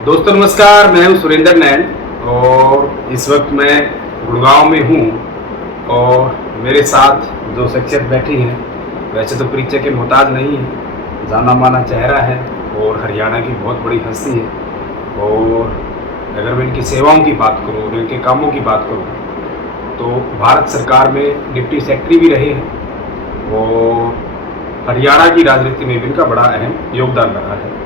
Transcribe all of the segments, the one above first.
दोस्तों नमस्कार, मैं हूं सुरेंद्र नैन और इस वक्त मैं गुड़गांव में हूं और मेरे साथ जो शख्सियत बैठी हैं वैसे तो परिचय के मोहताज नहीं है, जाना माना चेहरा है और हरियाणा की बहुत बड़ी हस्ती है। और अगर मैं इनकी सेवाओं की बात करूं और इनके कामों की बात करूं तो भारत सरकार में डिप्टी सेक्रेटरी भी रहे हैं और हरियाणा की राजनीति में भी इनका बड़ा अहम योगदान रहा है।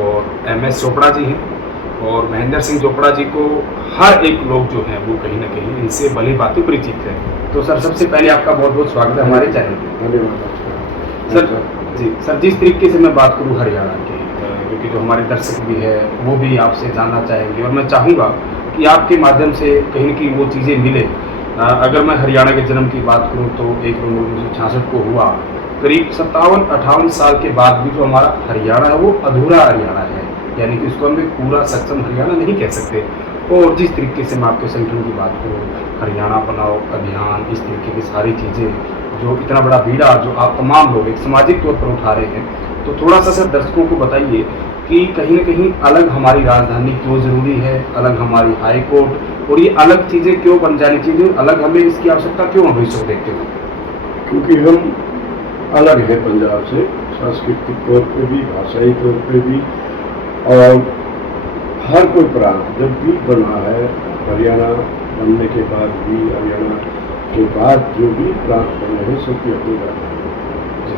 और MS चोपड़ा जी हैं और महेंद्र सिंह चोपड़ा जी को हर एक लोग जो है वो कहीं ना कहीं इनसे भली भांति परिचित है। तो सर सबसे पहले आपका बहुत बहुत स्वागत है हमारे चैनल पे। धन्यवाद सर जी सर, जिस तरीके से मैं बात करूँ हरियाणा की, क्योंकि जो हमारे दर्शक भी है वो भी आपसे जानना चाहेंगे और मैं चाहूँगा कि आपके माध्यम से कहीं ना कहीं वो चीज़ें मिले। अगर मैं हरियाणा के जन्म की बात करूँ तो 1 नवंबर 1966 को हुआ। करीब 57-58 साल के बाद भी जो हमारा हरियाणा है वो अधूरा हरियाणा है, यानी कि उसको हम एक पूरा सक्षम हरियाणा नहीं कह सकते। और जिस तरीके से मैं आपके संगठन की बात करूँ, हरियाणा बनाओ अभियान, इस तरीके की सारी चीज़ें, जो इतना बड़ा बीड़ा जो आप तमाम लोग एक सामाजिक तौर पर उठा रहे हैं, तो थोड़ा सा सर दर्शकों को बताइए कि कहीं ना कहीं अलग हमारी राजधानी क्यों ज़रूरी है, अलग हमारी हाई कोर्ट, और ये अलग चीज़ें क्यों बन जानी चाहिए, अलग हमें इसकी आवश्यकता क्यों है भविष्य को देखते हुए। क्योंकि हम अलग है पंजाब से, सांस्कृतिक तौर पे भी, भाषाई तौर पे भी, और हर कोई प्रांत जब भी बना है, हरियाणा बनने के बाद भी, हरियाणा के बाद जो भी प्रांत बने हैं सबकी अपनी राजधानी है।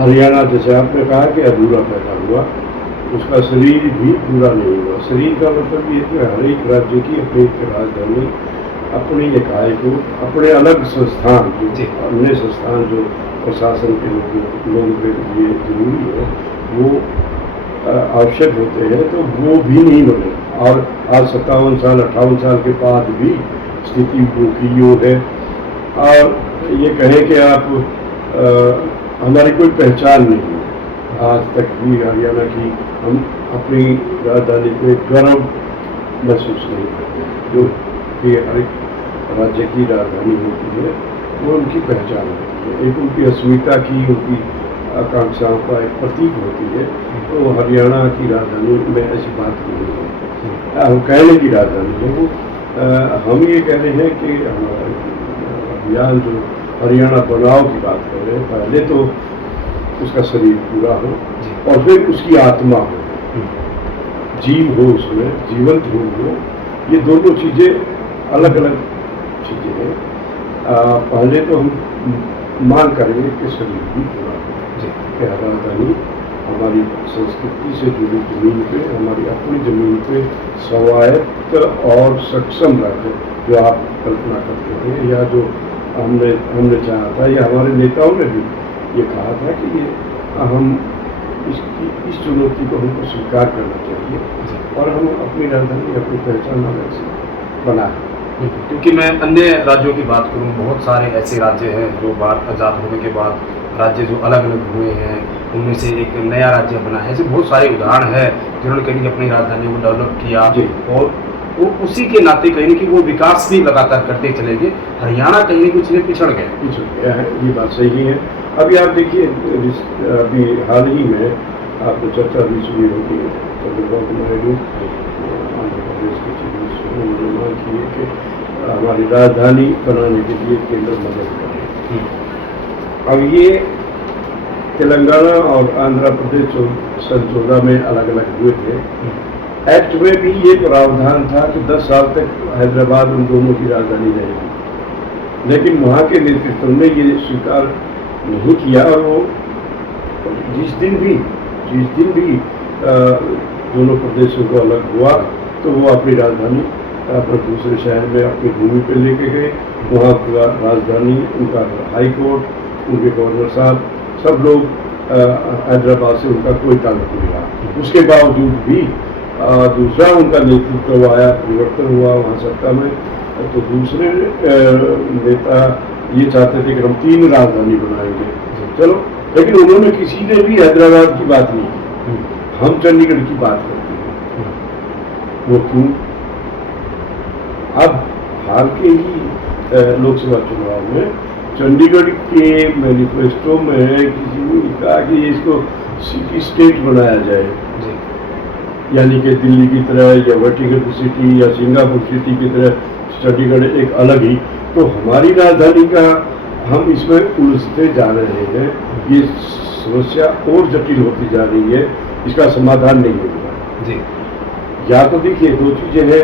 हरियाणा जैसे आपने कहा कि अधूरा पैदा हुआ, उसका शरीर भी पूरा नहीं हुआ। शरीर का मतलब ये कि हर एक राज्य की अपनी एक राजधानी, अपनी इकाई को, अपने अलग संस्थान, जो अन्य संस्थान जो प्रशासन के लोगों के लिए जरूरी है वो आवश्यक होते हैं, तो वो भी नहीं बने। और आज 57 साल 58 साल के बाद भी स्थिति वो की योग है। और ये कहें कि आप हमारी कोई पहचान नहीं है, आज तक भी हरियाणा की हम अपनी राजधानी पे गर्व महसूस नहीं करते। जो कि हर एक राज्य की राजधानी होती है वो उनकी पहचान होती है, एक उनकी अस्मिता की, उनकी आकांक्षाओं का एक प्रतीक होती है। तो हरियाणा की राजधानी में ऐसी बात नहीं है, हम कहने की राजधानी है वो। हम ये कह रहे हैं कि हमारा अभियान जो हरियाणा बनाओ की बात कर रहे हैं, पहले तो उसका शरीर पूरा हो और फिर उसकी आत्मा हो, जीव हो, उसमें जीवंत हो। ये दोनों चीज़ें अलग अलग चीज़ें हैं। पहले तो हम मांग करेंगे कि शरीर भी पूरा हो, कि राजधानी हमारी संस्कृति से जुड़ी जमीन पे, हमारी अपनी जमीन पे स्वायत्त और सक्षम राज्य जो आप कल्पना करते हैं, या जो हमने चाहा था, या हमारे नेताओं ने भी ये कहा था कि ये हम इस चुनौती को हमको स्वीकार करना चाहिए और हम अपनी राजधानी, अपनी पहचान अलग से बनाएं। क्योंकि मैं अन्य राज्यों की बात करूं, बहुत सारे ऐसे राज्य हैं जो भारत आज़ाद होने के बाद राज्य जो अलग अलग हुए हैं, उनमें से एक नया राज्य बना है। ऐसे बहुत सारे उदाहरण हैं जिन्होंने कहीं अपनी राजधानी को डेवलप किया और वो उसी के नाते कहीं कि वो विकास भी लगातार करते चले गए। हरियाणा कहीं कुछ नहीं पिछड़ गया है, ये बात सही है। अभी आप देखिए, अभी हाल ही में आपने चर्चा भी सुनी होगी, चंद्रबाबू नायडू आंध्र प्रदेश के चीफ मिनिस्टर ने निर्माण किए कि हमारी राजधानी बनाने के लिए केंद्र मदद करे। अब ये तेलंगाना और आंध्र प्रदेश 2014 में अलग अलग हुए थे। एक्ट में भी ये प्रावधान था कि 10 साल तक हैदराबाद उन दोनों की राजधानी रहेगी, लेकिन वहाँ के नेतृत्व ने ये स्वीकार नहीं किया। और वो जिस दिन भी दोनों प्रदेशों को अलग हुआ तो वो अपनी राजधानी अपने दूसरे शहर में अपनी भूमि पर लेके गए। वहाँ पूरा राजधानी, उनका हाई कोर्ट, उनके गवर्नर साहब, सब लोग हैदराबाद से उनका कोई ताल्लुक नहीं रहा। उसके बावजूद भी दूसरा उनका नेतृत्व आया, परिवर्तन हुआ वहाँ सत्ता में, तो दूसरे नेता ये चाहते थे कि हम 3 राजधानी बनाएंगे। चलो, लेकिन उन्होंने किसी ने भी हैदराबाद की बात नहीं की, हम चंडीगढ़ की बात करते हैं। वो क्यों? अब हाल के ही लोकसभा चुनाव में चंडीगढ़ के मैनिफेस्टो में किसी ने कहा कि इसको सिटी स्टेट बनाया जाए। यानी कि दिल्ली की तरह या वेटिकन सिटी या सिंगापुर सिटी की तरह चंडीगढ़ एक अलग ही, तो हमारी राजधानी का हम इसमें उलझते जा रहे हैं। ये समस्या और जटिल होती जा रही है, इसका समाधान नहीं होगा जी। या तो देखिए दो चीजें हैं,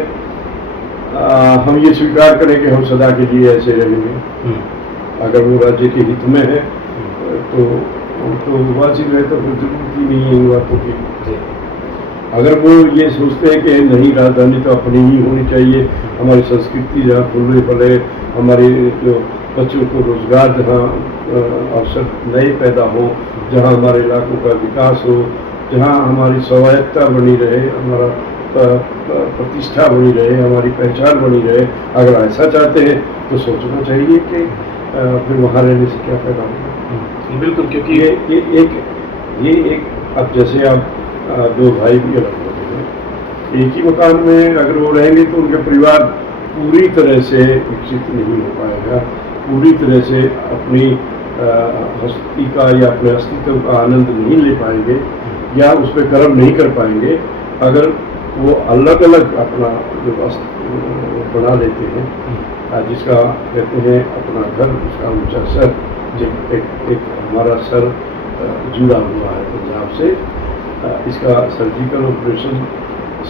हम ये स्वीकार करें कि हम सदा के लिए ऐसे रहेंगे, अगर वो राज्य के हित में है तो वाजिब है, तो फिर जरूरत ही नहीं है इन बातों की। अगर वो ये सोचते हैं कि नहीं राजधानी तो अपनी ही होनी चाहिए, हमारी संस्कृति जहाँ फूले फले, हमारे जो बच्चों को रोजगार जहाँ अवसर नए पैदा हो, जहाँ हमारे इलाकों का विकास हो, जहाँ हमारी स्वायत्ता बनी रहे, हमारा प्रतिष्ठा बनी रहे, हमारी पहचान बनी रहे, अगर ऐसा चाहते हैं तो सोचना चाहिए कि फिर वहाँ रहने से क्या फायदा होगा। बिल्कुल, क्योंकि ये एक अब जैसे आप दो भाई भी अलग होते हैं, एक ही मकान में अगर वो रहेंगे तो उनके परिवार पूरी तरह से विकसित नहीं हो पाएगा, पूरी तरह से अपनी हस्ती का या अपने अस्तित्व का आनंद नहीं ले पाएंगे या उस पर कर्म नहीं कर पाएंगे अगर वो अलग अलग अपना जो बना लेते हैं, जिसका कहते हैं अपना घर, उसका ऊंचा सर, जब एक हमारा सर जुड़ा हुआ है पंजाब से, इसका सर्जिकल ऑपरेशन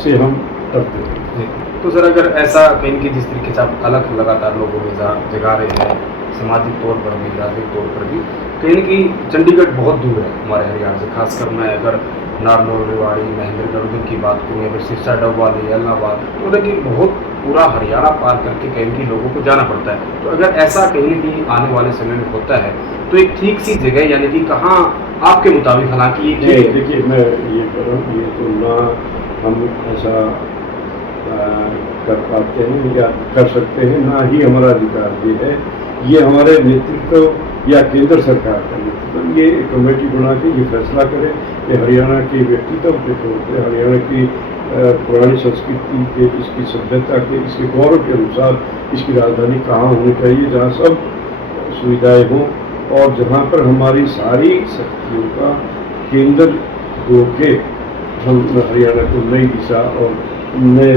से हम डरते हैं। तो सर अगर ऐसा कहीं कि जिस तरीके से आप अलग लगातार लोगों में जगा रहे हैं, सामाजिक तौर पर भी, राजनीतिक तौर पर भी, कहीं कि चंडीगढ़ बहुत दूर है हमारे हरियाणा से, खासकर मैं अगर नारनौल, रेवाड़ी, महेंद्रगढ़ उधर की बात करूँ, अगर सिरसा, डबवाली, इलाहाबाद, तो देखिए बहुत पूरा हरियाणा पार करके कहीं कि लोगों को जाना पड़ता है। तो अगर ऐसा कहीं कि आने वाले समय में होता है तो एक ठीक सी जगह यानी कि कहाँ आपके मुताबिक, हालांकि ये देखिए मैं ये करूँ, ये तो ना हम ऐसा कर पाते हैं या कर सकते हैं, ना ही हमारा अधिकार ये है, ये हमारे नेतृत्व या केंद्र सरकार का नेतृत्व ये कमेटी बना के ये फैसला करे कि हरियाणा के व्यक्तित्व के तौर पर, हरियाणा की पुरानी संस्कृति के, इसकी सभ्यता के, इसके गौरव के अनुसार इसकी राजधानी कहाँ होनी चाहिए, जहाँ सब सुविधाएं हों और जहाँ पर हमारी सारी शक्तियों का केंद्र होके हम हरियाणा को नई दिशा और नए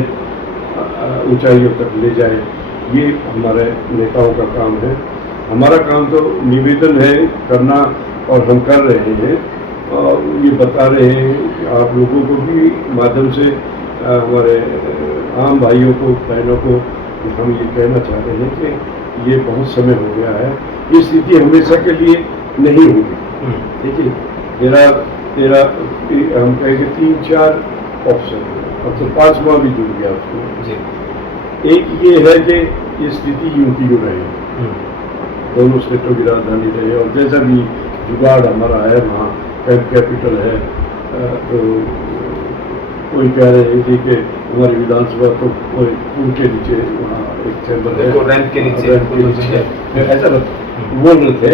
ऊंचाइयों तक ले जाए। ये हमारे नेताओं का काम है। हमारा काम तो निवेदन है करना, और हम कर रहे हैं, और ये बता रहे हैं कि आप लोगों को भी माध्यम से हमारे आम भाइयों को, बहनों को हम ये कहना चाह रहे हैं कि ये बहुत समय हो गया है, ये स्थिति हमेशा के लिए नहीं होगी। देखिए तेरा हम कहेंगे 3-4 ऑप्शन, अब तो 5वां भी जुड़ गया उसको। एक ये है कि ये स्थिति यूं की यूं रहे, दोनों स्टेटों की राजधानी रहे, और जैसा भी जुगाड़ हमारा है, वहाँ कैपिटल है, तो कोई कह रहे थे कि हमारी विधानसभा तो कोई पुल के नीचे वहाँ एक चैम्बर है, रैंप के नीचे ऐसा बोल रहे थे।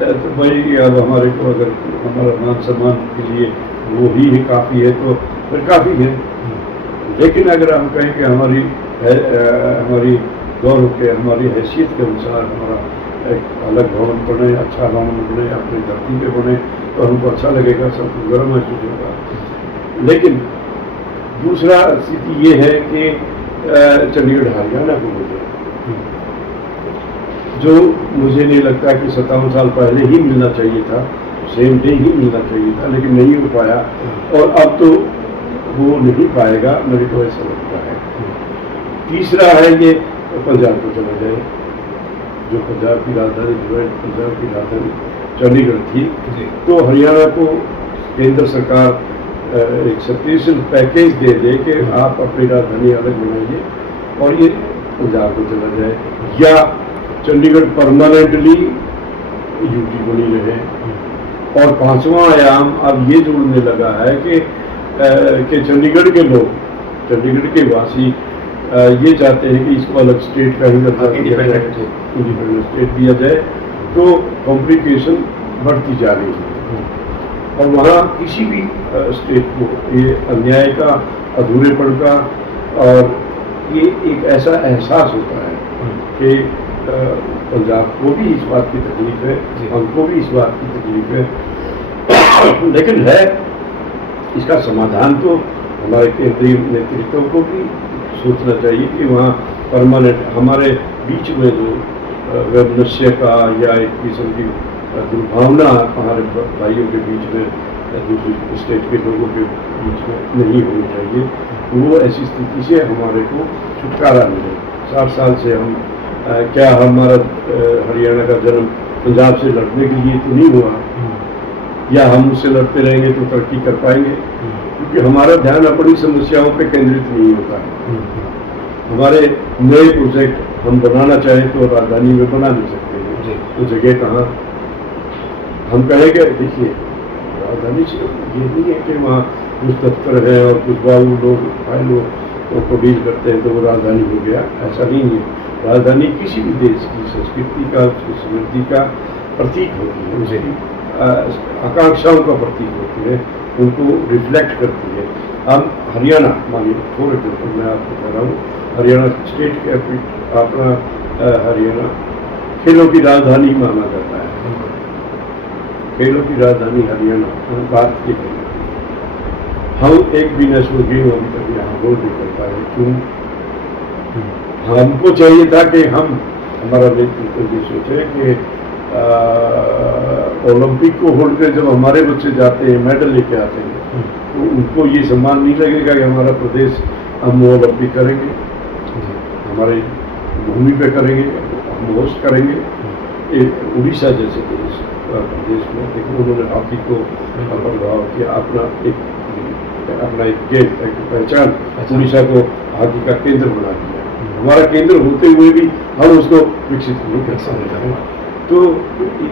तो भाई अब हमारे को अगर हमारा मान सम्मान के लिए वो ही काफ़ी है तो फिर काफ़ी है, लेकिन अगर हम कहें कि हमारी गौरव के, हमारी हैसियत के अनुसार हमारा एक अलग भवन बने, अच्छा भवन बने, अपनी धरती पे बने, तो हमको अच्छा लगेगा, सबको गर्व महसूस होगा। लेकिन दूसरा स्थिति ये है कि चंडीगढ़ हरियाणा को हो जाए, जो मुझे नहीं लगता कि 57 साल पहले ही मिलना चाहिए था, सेम डे ही मिलना चाहिए था, लेकिन नहीं हो पाया, और अब तो वो नहीं पाएगा, मेरे को ऐसा लगता है। तीसरा है ये पंजाब को चला जाए, जो पंजाब की राजधानी, जो है पंजाब की राजधानी चंडीगढ़ थी, तो हरियाणा को केंद्र सरकार एक सब्सिडी पैकेज दे कि आप अपनी राजधानी अलग बनाइए और ये पंजाब को चला जाए, या चंडीगढ़ परमानेंटली यूटी बनी रहे। और 5वां आयाम अब ये जोड़ने लगा है कि चंडीगढ़ के लोग, चंडीगढ़ के वासी ये चाहते हैं कि इसको अलग स्टेट का ही दर्जा इंडिपेंडेंट स्टेट दिया जाए, तो कॉम्प्लिकेशन बढ़ती जा रही है, और वहाँ किसी भी स्टेट को ये अन्याय का, अधूरेपन का, और ये एक ऐसा एहसास होता है कि पंजाब को भी इस बात की तकलीफ है, हमको भी इस बात की तकलीफ है, लेकिन है इसका समाधान तो हमारे केंद्रीय नेतृत्व को भी सोचना चाहिए कि वहाँ परमानेंट हमारे बीच में जो वैमनस्य का या एक किस्म की दुर्भावना हमारे भाइयों के बीच में दूसरी स्टेट के लोगों के बीच में नहीं होनी चाहिए। वो ऐसी स्थिति से हमारे को छुटकारा मिले। 60 साल से हम क्या हमारा हरियाणा का जन्म पंजाब से लड़ने के लिए तो नहीं हुआ, या हम उससे लड़ते रहेंगे तो तरक्की कर पाएंगे, क्योंकि हमारा ध्यान अपनी समस्याओं पे केंद्रित नहीं होता है। हमारे नए प्रोजेक्ट हम बनाना चाहें तो राजधानी में बना नहीं सकते हैं, तो जगह कहाँ हम कहेंगे। देखिए राजधानी से ये नहीं है कि वहाँ कुछ दफ्तर है और कुछ बाबू लोग फाइलों को डील करते हैं तो वो राजधानी हो गया, ऐसा नहीं है। राजधानी किसी भी देश की संस्कृति का, उसकी समृद्धि का प्रतीक होती है, उसकी आकांक्षाओं का प्रतीक होती है, उनको रिफ्लेक्ट करती है। अब हरियाणा मानिए थोड़े दिन मैं आपको कह रहा हूँ, हरियाणा स्टेट कैपिटल अपना हरियाणा खेलों की राजधानी माना जाता है। खेलों की राजधानी हरियाणा भारत की खेल, हम एक भी नेशनल गेम अभी तक यहाँ होल्ड नहीं कर पाए। क्यों? हमको चाहिए था कि हम हमारा नेतृत्व ये सोचे कि ओलंपिक को होल्ड कर जब हमारे बच्चे जाते हैं मेडल लेके आते हैं तो उनको ये सम्मान नहीं लगेगा कि हमारा प्रदेश हम ओलंपिक करेंगे, हमारे भूमि पे करेंगे, हम होस्ट करेंगे। एक उड़ीसा जैसे प्रदेश में देखो उन्होंने हॉकी को प्रभाव किया, अपना एक गेम एक पहचान उड़ीसा को हॉकी का केंद्र बना दिया। हमारा केंद्र होते हुए भी हम उसको विकसित नहीं कर सकते। तो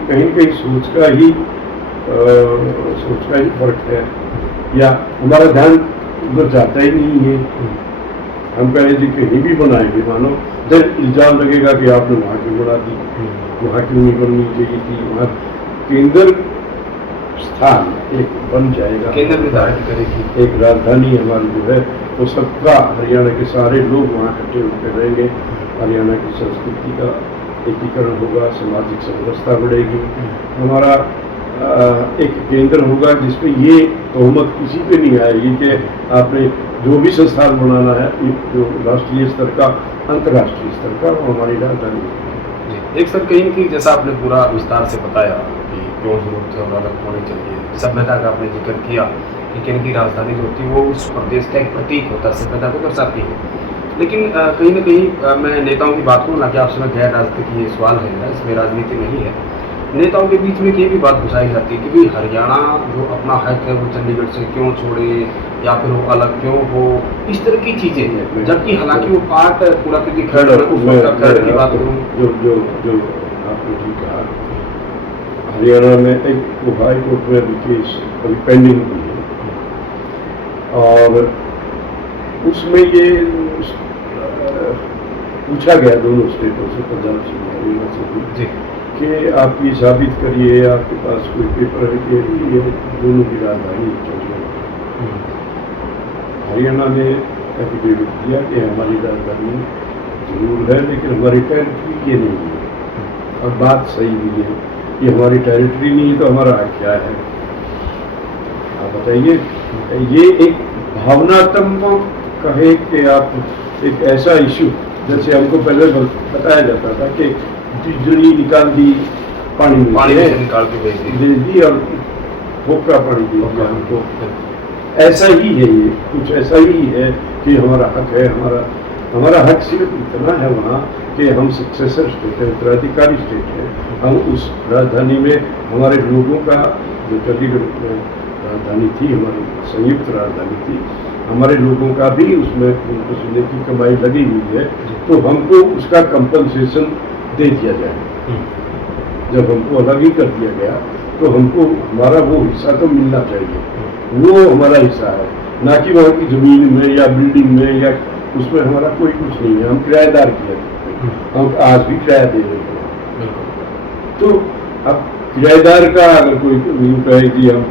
कहीं न कहीं सोच का ही फर्क है, या हमारा ध्यान उधर जाता ही नहीं है। हम कहें जी कहीं भी बनाएंगे, मानो जब इल्जाम लगेगा कि आपने वहाँ क्यों बना दी, वहाँ क्यों नहीं बननी चाहिए थी। वहाँ केंद्र स्थान एक बन जाएगा, केंद्र निर्धारित करेगी एक राजधानी हमारी जो है वो सबका, हरियाणा के सारे लोग वहाँ इकट्ठे होकर रहेंगे। हरियाणा की संस्कृति का एकीकरण होगा, सामाजिक समरसता बढ़ेगी, हमारा एक केंद्र होगा जिसमें ये तोहमत किसी पे नहीं आएगी कि आपने जो भी संस्थान बनाना है जो राष्ट्रीय स्तर का, अंतर्राष्ट्रीय स्तर का, वो हमारी राजधानी है। एक सर कहीं कि जैसा आपने पूरा विस्तार से बताया कि क्यों जरूरत है और अलग होनी चाहिए, सभ्यता का आपने जिक्र किया कि केंद्र की राजधानी जो होती है वो उस प्रदेश का एक प्रतीक होता है, सभ्यता को दर्शाती है। लेकिन कहीं ना कहीं मैं नेताओं की बात करूँ ना कि आपसे मैं गैर राजनीति की ये सवाल है मेरा, इसमें राजनीति नहीं है। नेताओं के बीच में ये भी बात घुसाई जाती है कि भाई हरियाणा जो अपना हक है वो चंडीगढ़ से क्यों छोड़े, या फिर वो अलग क्यों हो, इस तरह की चीज़ें, जबकि हालांकि वो पार्ट पूरा क्योंकि खैर की बात करूँ जो आपने जी कहा, हरियाणा में एक हाई कोर्ट में केस अभी पेंडिंग हुई है और उसमें ये पूछा गया दोनों स्टेटों से, पंजाब से हरियाणा से भी, कि आप ये साबित करिए आपके पास कोई पेपर है कि ये दोनों की राजधानी चल रही। हरियाणा ने एफिडेविट दिया कि हमारी राजधानी जरूर है लेकिन हमारी टेरिटरी ये नहीं है, और बात सही भी है। ये हमारी टेरिटरी नहीं है तो हमारा क्या है, आप बताइए। ये एक भावनात्मक कहे कि आप एक ऐसा इशू, जैसे हमको पहले बताया जाता था कि बिजली निकाल दी, पानी निकाल के भेज दी और फोका पानी दे दिया हमको। ऐसा ही है, ये कुछ ऐसा ही है कि हमारा हक है। हमारा हक सिर्फ इतना है वहाँ कि हम सक्सेसर स्टेट है, उत्तराधिकारी स्टेट है। हम उस राजधानी में हमारे लोगों का, जो चंडीगढ़ में राजधानी थी, हमारी संयुक्त राजधानी थी, हमारे लोगों का भी उसमें पसीने की कमाई लगी हुई है, तो हमको उसका कंपनसेशन दे दिया जाए। जब हमको अलग ही कर दिया गया तो हमको हमारा वो हिस्सा तो मिलना चाहिए, वो हमारा हिस्सा है, ना कि वहाँ की जमीन में या बिल्डिंग में या उसमें हमारा कोई कुछ नहीं है। हम किराएदार किया, हम आज भी किराया दे रहे हैं। तो अब किराएदार का अगर कोई कहे कि हम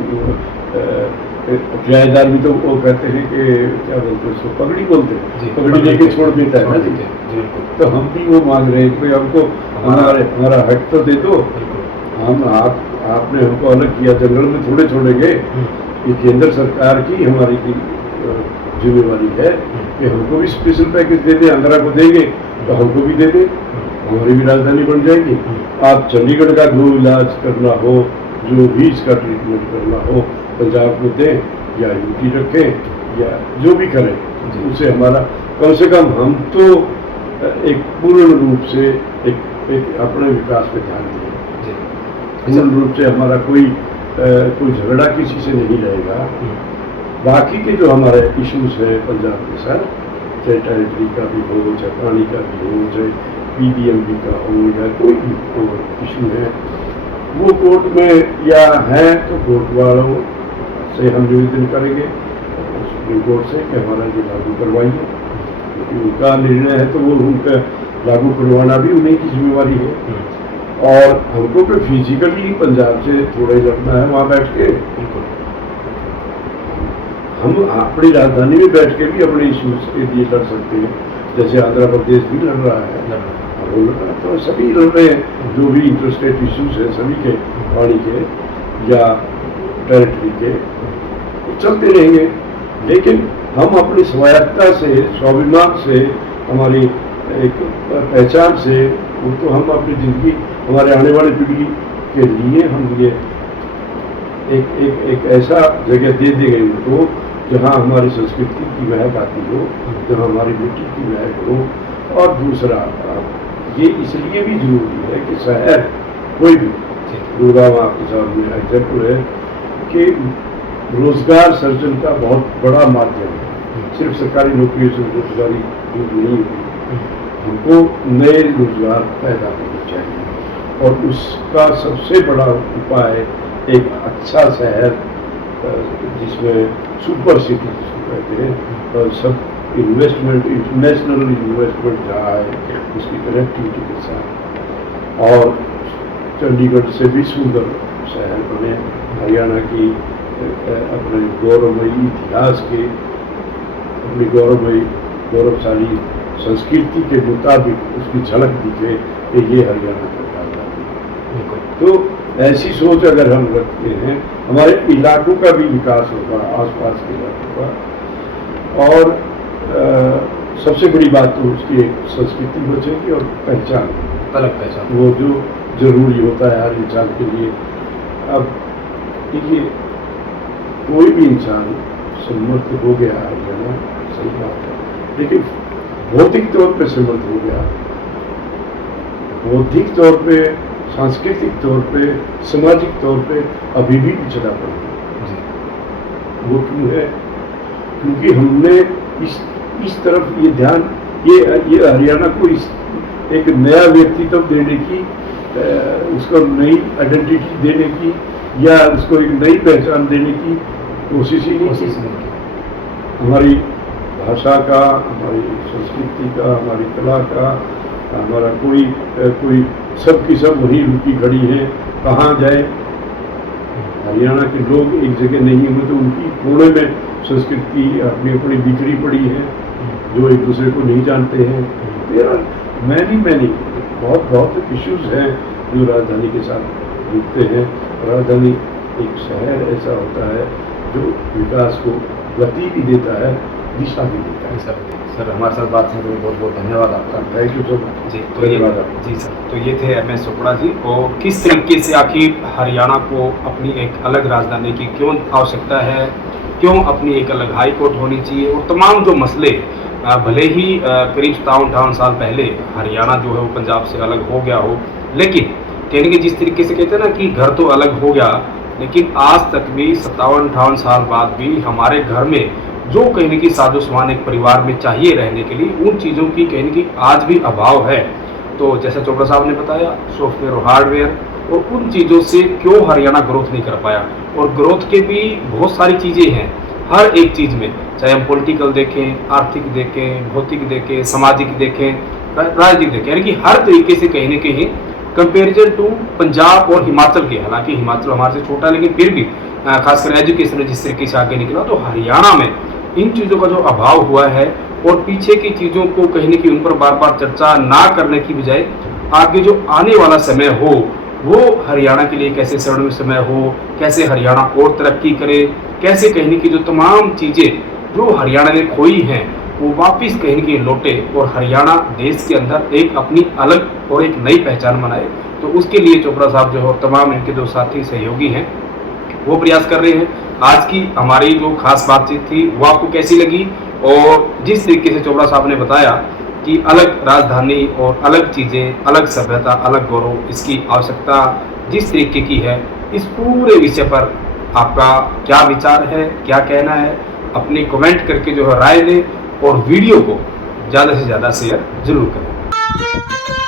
किराएदार भी, तो वो कहते हैं कि क्या बोलते हैं उसको, पगड़ी बोलते हैं, पगड़ी लेके छोड़ देता है ना जी। तो हम भी वो मांग रहे हैं कि हमको हमारा हक तो दे दो। हम आपने हमको अलग किया, जंगल में थोड़े छोड़ेंगे। ये केंद्र सरकार की हमारी जिम्मेवारी है कि हमको भी स्पेशल पैकेज दे दे, आंध्रा को देंगे तो हमको भी दे दे, हमारी भी राजधानी बन जाएगी। आप चंडीगढ़ का जो इलाज करना हो, जो भी इसका ट्रीटमेंट करना हो, पंजाब को दें या यूटी रखें या जो भी करें, उससे हमारा कम से कम हम तो एक पूर्ण रूप से एक अपने विकास पे ध्यान दें। पूर्ण रूप से हमारा कोई झगड़ा किसी से नहीं रहेगा। बाकी के जो हमारे इश्यूज है पंजाब के साथ, चाहे टेरिटरी का भी हो, चाहे पानी का भी हो, चाहे PDMB का हो, या कोई भी इशू है, वो कोर्ट में या है तो कोर्ट वालों से हम निवेदन करेंगे सुप्रीम कोर्ट से कि हमारा ये लागू करवाइए, क्योंकि उनका निर्णय है तो वो उनका लागू करवाना भी उन्हीं की जिम्मेवारी है। और हमको तो फिजिकली पंजाब से थोड़ा ही लड़ना है वहाँ बैठ के, हम अपनी राजधानी में बैठ के भी अपने इश्यूज के लिए लड़ सकते हैं, जैसे आंध्र प्रदेश भी लड़ रहा है, तो सभी लड़ रहे हैं। जो भी इंटरस्टेट इश्यूज है सभी के, पानी के या टेरिटरी के, चलते रहेंगे। लेकिन हम अपनी स्वायत्ता से, स्वाभिमान से, हमारी एक पहचान से, वो तो हम अपनी जिंदगी हमारे आने वाली पीढ़ी के लिए हम ये एक ऐसा जगह दे देंगे उनको जहाँ हमारी संस्कृति की महक आती हो, जहाँ हमारी मिट्टी की महक हो। और दूसरा ये इसलिए भी जरूरी है कि शहर कोई भी, गुड़गांव आपके सामने एग्जाम्पल है कि रोजगार सर्जन का बहुत बड़ा माध्यम है। सिर्फ सरकारी नौकरियों से रोजगारी नहीं होती, हमको नए रोजगार पैदा करने चाहिए। और उसका सबसे बड़ा उपाय एक अच्छा शहर जिसमें सुपर सिटी जिसको कहते हैं, और सब इन्वेस्टमेंट, इंटरनेशनल इन्वेस्टमेंट जहाँ है उसकी कनेक्टिविटी के साथ, और चंडीगढ़ से भी सुंदर शहर बने, हरियाणा की अपने गौरवमयी इतिहास के, अपनी गौरवशाली संस्कृति के मुताबिक उसकी झलक दिखे कि ये हरियाणा का राजधानी। तो ऐसी सोच अगर हम रखते हैं, हमारे इलाकों का भी विकास होगा, आसपास के इलाकों का। और सबसे बड़ी बात तो उसकी एक संस्कृति बचेगी और पहचान, अलग पहचान, वो जो जरूरी होता है हर इंसान के लिए। अब देखिए, कोई भी इंसान समर्थ हो गया हरियाणा, सही बात है, लेकिन भौतिक तौर पे समर्थ हो गया, बौद्धिक तौर पे, सांस्कृतिक तौर पे, सामाजिक तौर पे अभी भी पिछड़ा पड़ा है। वो क्यों है? क्योंकि हमने इस तरफ ये ध्यान, ये हरियाणा को एक नया व्यक्तित्व देने की, उसको नई आइडेंटिटी देने की या उसको एक नई पहचान देने की कोशिश ही नहीं की। हमारी भाषा का, हमारी संस्कृति का, हमारी कला का, हमारा कोई सब की सब वहीं रुकी खड़ी है। कहाँ जाए? हरियाणा के लोग एक जगह नहीं हुए तो उनकी कोने में संस्कृति अपनी अपनी बिखरी पड़ी है, जो एक दूसरे को नहीं जानते हैं। मैनी बहुत इश्यूज हैं जो राजधानी के साथ जुड़ते हैं। राजधानी एक शहर ऐसा होता है जो विकास को गति भी देता है, दिशा भी देता है। सर हमारे साथ बात करने के लिए बहुत बहुत धन्यवाद आपका। Thank you so much. जी जी सर, तो ये थे MS चोपड़ा जी। और किस तरीके से आखिर हरियाणा को अपनी एक अलग राजधानी की क्यों आवश्यकता है, क्यों अपनी एक अलग हाई कोर्ट होनी चाहिए, और तमाम जो मसले, भले ही करीब 57-58 साल पहले हरियाणा जो है वो पंजाब से अलग हो गया हो, लेकिन कहने के जिस तरीके से कहते हैं ना कि घर तो अलग हो गया, लेकिन आज तक भी 57-58 साल बाद भी हमारे घर में जो कहने की साजो सामान एक परिवार में चाहिए रहने के लिए, उन चीज़ों की कहने की आज भी अभाव है। तो जैसा चोपड़ा साहब ने बताया, सॉफ्टवेयर और हार्डवेयर और उन चीज़ों से क्यों हरियाणा ग्रोथ नहीं कर पाया। और ग्रोथ के भी बहुत सारी चीज़ें हैं हर एक चीज़ में, चाहे हम पॉलिटिकल देखें, आर्थिक देखें, भौतिक देखें, सामाजिक देखें, राजनीतिक देखें, यानी कि हर तरीके से कहीं न कहीं कंपेरिजन टू पंजाब और हिमाचल के, हालांकि हिमाचल हमारे से छोटा, लेकिन फिर भी खासकर एजुकेशन जिस तरीके से आगे निकला, तो हरियाणा में इन चीज़ों का जो अभाव हुआ है और पीछे की चीज़ों को कहीं न कहीं उन पर बार बार चर्चा ना करने की बजाय आगे जो आने वाला समय हो वो हरियाणा के लिए कैसे स्वर्णिम समय हो, कैसे हरियाणा और तरक्की करे, कैसे कहीं की जो तमाम चीज़ें जो हरियाणा ने खोई हैं वो वापस कहीं न कहीं लौटे और हरियाणा देश के अंदर एक अपनी अलग और एक नई पहचान बनाए। तो उसके लिए चोपड़ा साहब जो है और तमाम इनके जो साथी सहयोगी हैं वो प्रयास कर रहे हैं। आज की हमारी जो खास बातचीत थी वो आपको कैसी लगी, और जिस तरीके से चोपड़ा साहब ने बताया कि अलग राजधानी और अलग चीज़ें, अलग सभ्यता, अलग गौरव, इसकी आवश्यकता जिस तरीके की है, इस पूरे विषय पर आपका क्या विचार है, क्या कहना है, अपनी कमेंट करके जो है राय दें और वीडियो को ज़्यादा से ज़्यादा शेयर जरूर करें।